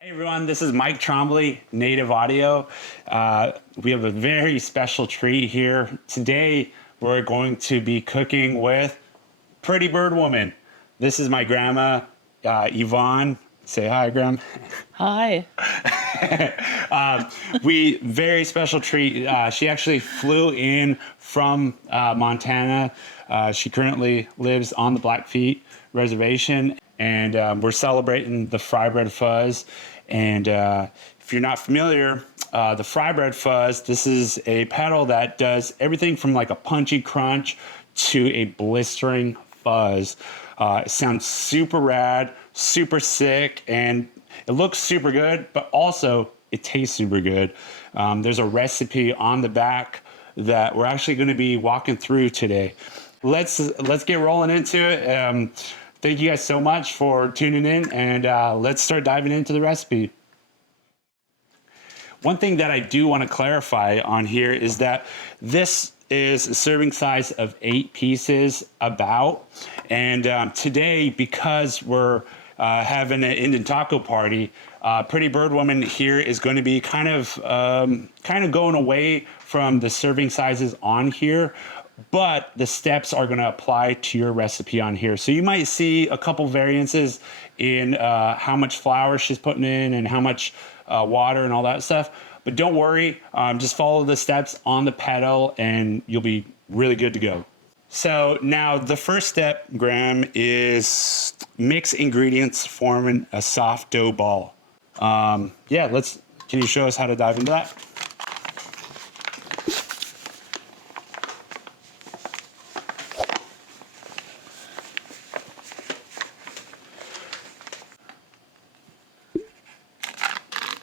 Hey everyone, this is Mike Trombley, NativeAudio. We have a very special treat here. Today we're going to be cooking with Pretty Bird Woman. This is my grandma, Yvonne. Say hi, Grandma. Hi. Very special treat. She actually flew in from Montana. She currently lives on the Blackfeet Reservation, and we're celebrating the Frybread Fuzz. And if you're not familiar, the Frybread Fuzz, this is a pedal that does everything from like a punchy crunch to a blistering fuzz. It sounds super rad, super sick, and it looks super good, but also it tastes super good. There's a recipe on the back that we're actually going to be walking through today. Let's get rolling into it. Thank you guys so much for tuning in, and let's start diving into the recipe. One thing that I do want to clarify on here is that this is a serving size of 8 pieces about. And today, because we're having an Indian taco party, Pretty Bird Woman here is going to be kind of going away from the serving sizes on here, but the steps are going to apply to your recipe on here. So you might see a couple variances in how much flour she's putting in and how much water and all that stuff. But don't worry, just follow the steps on the pedal and you'll be really good to go. So now the first step, Graham, is mix ingredients forming a soft dough ball. Can you show us how to dive into that?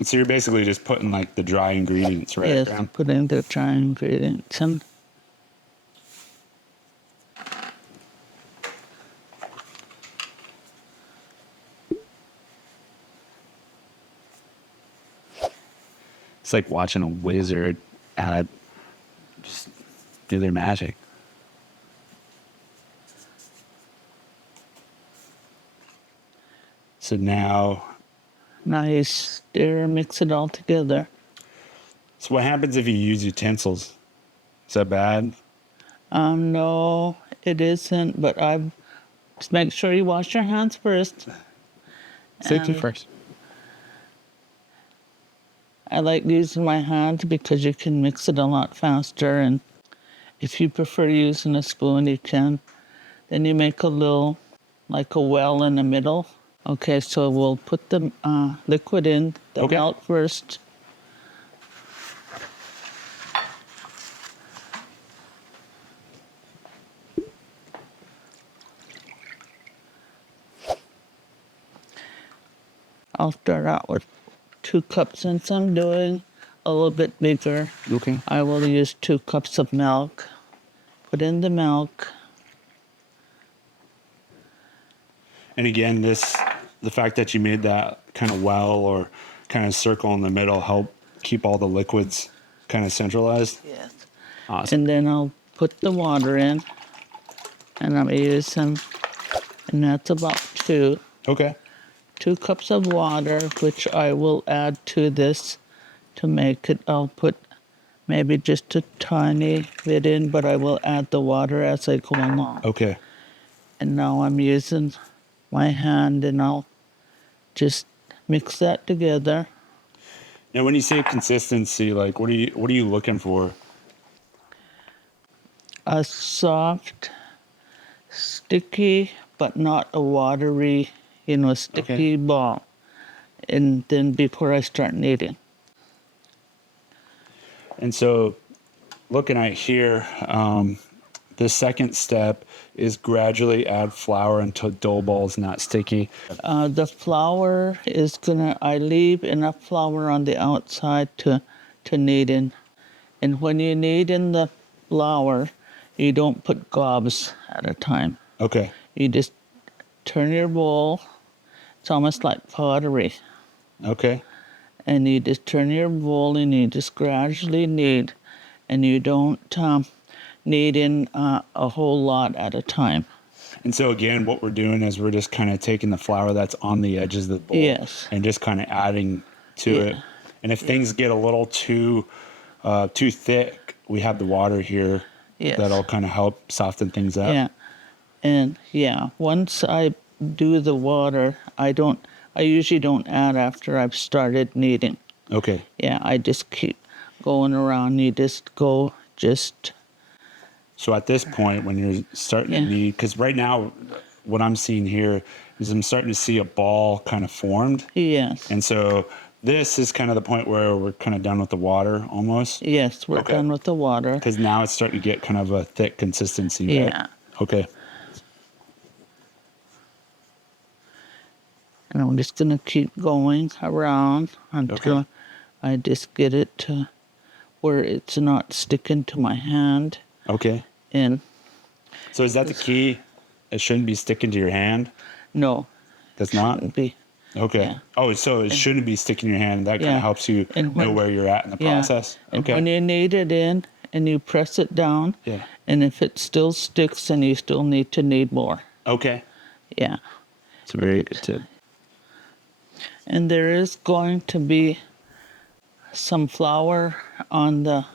So you're basically just putting like the dry ingredients, right? Yes, Graham? putting the dry ingredients in. It's like watching a wizard just do their magic. So now you stir, mix it all together. So what happens if you use utensils? Is that bad? No, it isn't, but just make sure you wash your hands first. Safety first. I like using my hands because you can mix it a lot faster, and if you prefer using a spoon, you can. Then you make a little, like a well in the middle. Okay, so we'll put the liquid in the milk first. I'll start out with 2 cups since I'm doing a little bit bigger. Okay. I will use 2 cups of milk. Put in the milk. And again, the fact that you made that kind of well or kind of circle in the middle help keep all the liquids kind of centralized. Yes. Awesome. And then I'll put the water in, and I'm using, and that's about 2. Okay. 2 cups of water, which I will add to this to make it. I'll put maybe just a tiny bit in, but I will add the water as I go along. Okay. And now I'm using my hand, and I'll just mix that together. Now, when you say consistency, like what are you looking for? A soft, sticky, but not a watery, sticky ball. And then before I start kneading. And so, looking at here, the second step is gradually add flour until dough ball is not sticky. The flour is I leave enough flour on the outside to knead in. And when you knead in the flour, you don't put gobs at a time. Okay. You just turn your bowl. It's almost like pottery. Okay. And you just turn your bowl and you just gradually knead. And you don't knead in a whole lot at a time. And so again, what we're doing is we're just kind of taking the flour that's on the edges of the bowl Yes. and just kind of adding to Yeah. it. And if things get a little too thick, we have the water here Yes. that'll kind of help soften things up. Yeah. And yeah, once I do the water, I usually don't add after I've started kneading. Okay. Yeah, I just keep going around. So at this point, when you're starting to knead, because right now, what I'm seeing here is I'm starting to see a ball kind of formed. Yes. And so this is kind of the point where we're kind of done with the water almost. Yes, we're done with the water. Because now it's starting to get kind of a thick consistency. Right? Yeah. Okay. And I'm just going to keep going around until I just get it to where it's not sticking to my hand. Okay. And so is that the key? It shouldn't be sticking to your hand? No. Does not? Shouldn't be. Okay. Yeah. Oh, so it shouldn't be sticking in your hand. That kind of helps you know where you're at in the process. And when you knead it in and you press it down, and if it still sticks, then you still need to knead more. Okay. Yeah. It's a very good tip. And there is going to be some flour on the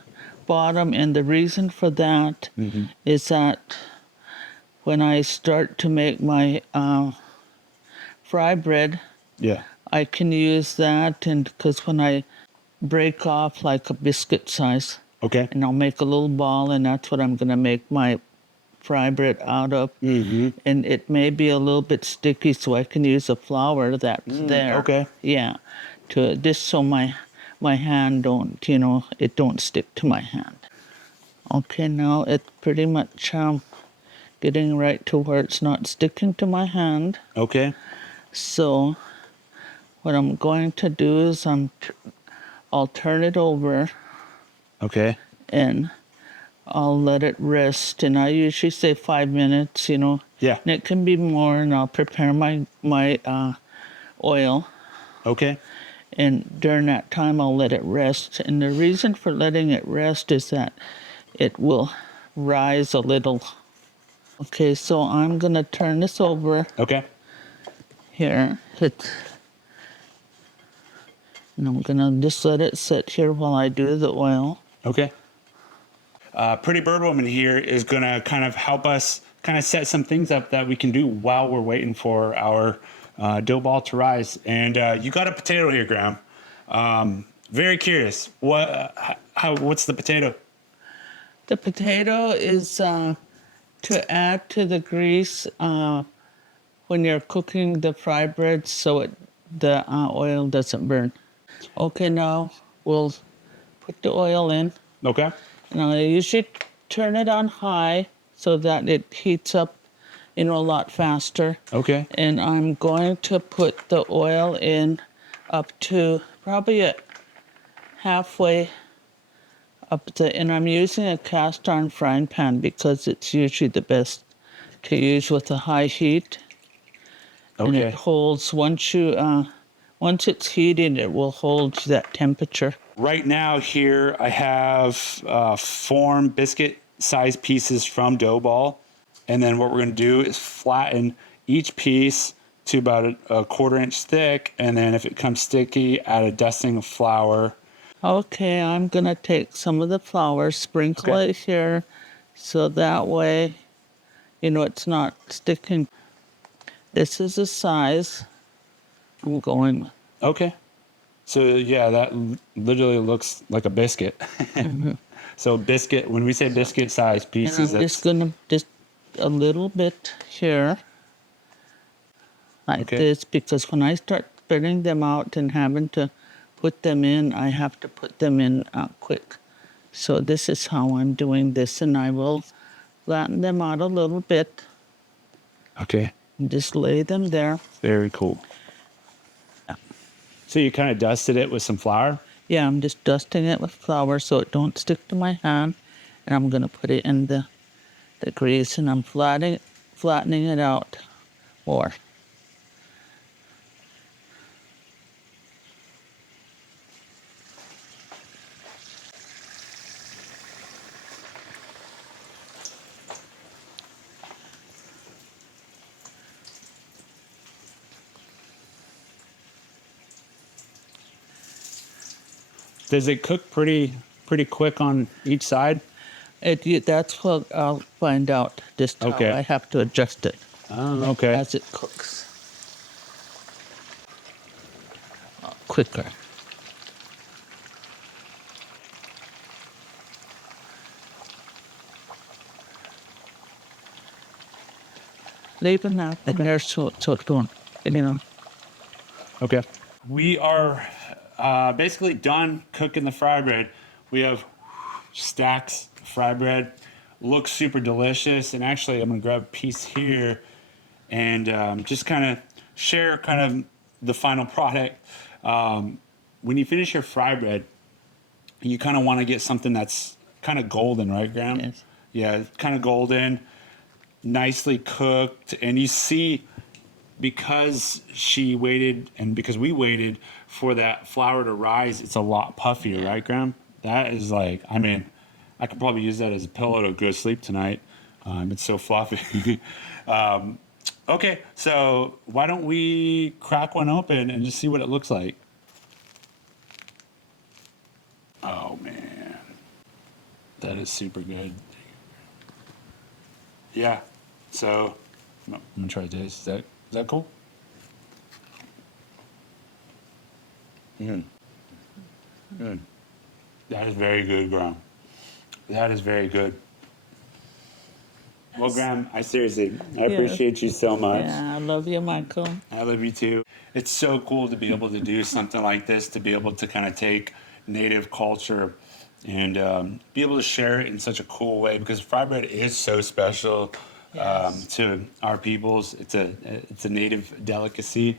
bottom, and the reason for that is that when I start to make my fry bread, I can use that, and because when I break off like a biscuit size, and I'll make a little ball, and that's what I'm going to make my fry bread out of. And it may be a little bit sticky, so I can use a flour that's there. Yeah, to just so my hand don't, it don't stick to my hand. Okay, now it's pretty much getting right to where it's not sticking to my hand. Okay. So what I'm going to do is I'll turn it over. Okay. And I'll let it rest. And I usually say 5 minutes, Yeah. And it can be more, and I'll prepare my oil. Okay. And during that time, I'll let it rest. And the reason for letting it rest is that it will rise a little. Okay, so I'm going to turn this over. Okay. Here. And I'm going to just let it sit here while I do the oil. Okay. Pretty Bird Woman here is going to kind of help us kind of set some things up that we can do while we're waiting for our dough ball to rise. And you got a potato here, Graham. Very curious. What's the potato? The potato is to add to the grease when you're cooking the fry bread so the oil doesn't burn. Okay, now we'll put the oil in. Okay. Now I usually turn it on high so that it heats up, a lot faster. Okay. And I'm going to put the oil in up to probably at halfway up and I'm using a cast iron frying pan because it's usually the best to use with a high heat. Okay. And it holds, once it's heated, it will hold that temperature. Right now here I have formed biscuit-sized pieces from dough ball. And then what we're going to do is flatten each piece to about a 1/4 inch thick. And then if it comes sticky, add a dusting of flour. Okay, I'm going to take some of the flour, sprinkle it here, so that way, it's not sticking. This is the size I'm going with. Okay. So, yeah, that literally looks like a biscuit. So when we say biscuit-sized pieces, and I'm just going to, a little bit here, like this, because when I start spreading them out and having to put them in, I have to put them in quick. So this is how I'm doing this, and I will flatten them out a little bit. Okay. And just lay them there. Very cool. Yeah. So you kind of dusted it with some flour? Yeah, I'm just dusting it with flour so it don't stick to my hand. And I'm going to put it in the grease, and I'm flattening it out more. Does it cook pretty quick on each side? That's what I'll find out. Just how Okay. I have to adjust it Oh, okay. as it cooks. Quicker. Leave now and there's so Okay. We are basically done cooking the fry bread. We have stacks of fry bread. Looks super delicious. And actually, I'm going to grab a piece here and just kind of share kind of the final product. When you finish your fry bread, you kind of want to get something that's kind of golden, right, Graham? Yes. Yeah, kind of golden, nicely cooked. And you see, because she waited and because we waited for that flour to rise, it's a lot puffier, right, Graham? That is like, I mean, I could probably use that as a pillow to go to sleep tonight. It's so fluffy. Okay, so why don't we crack one open and just see what it looks like? Oh, man. That is super good. Yeah, so I'm going to try this. Is that cool? Good. That is very good, Graham. That is very good. Well, Graham, I appreciate you so much. Yeah, I love you, Michael. I love you too. It's so cool to be able to do something like this, to be able to kind of take native culture and be able to share it in such a cool way, because fry bread is so special to our peoples. It's a native delicacy.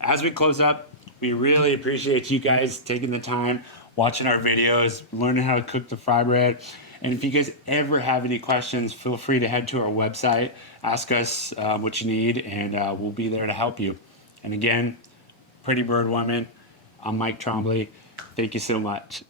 As we close up, we really appreciate you guys taking the time, watching our videos, learning how to cook the fry bread. And if you guys ever have any questions, feel free to head to our website, ask us what you need, and we'll be there to help you. And again, Pretty Bird Woman, I'm Mike Trombley. Thank you so much.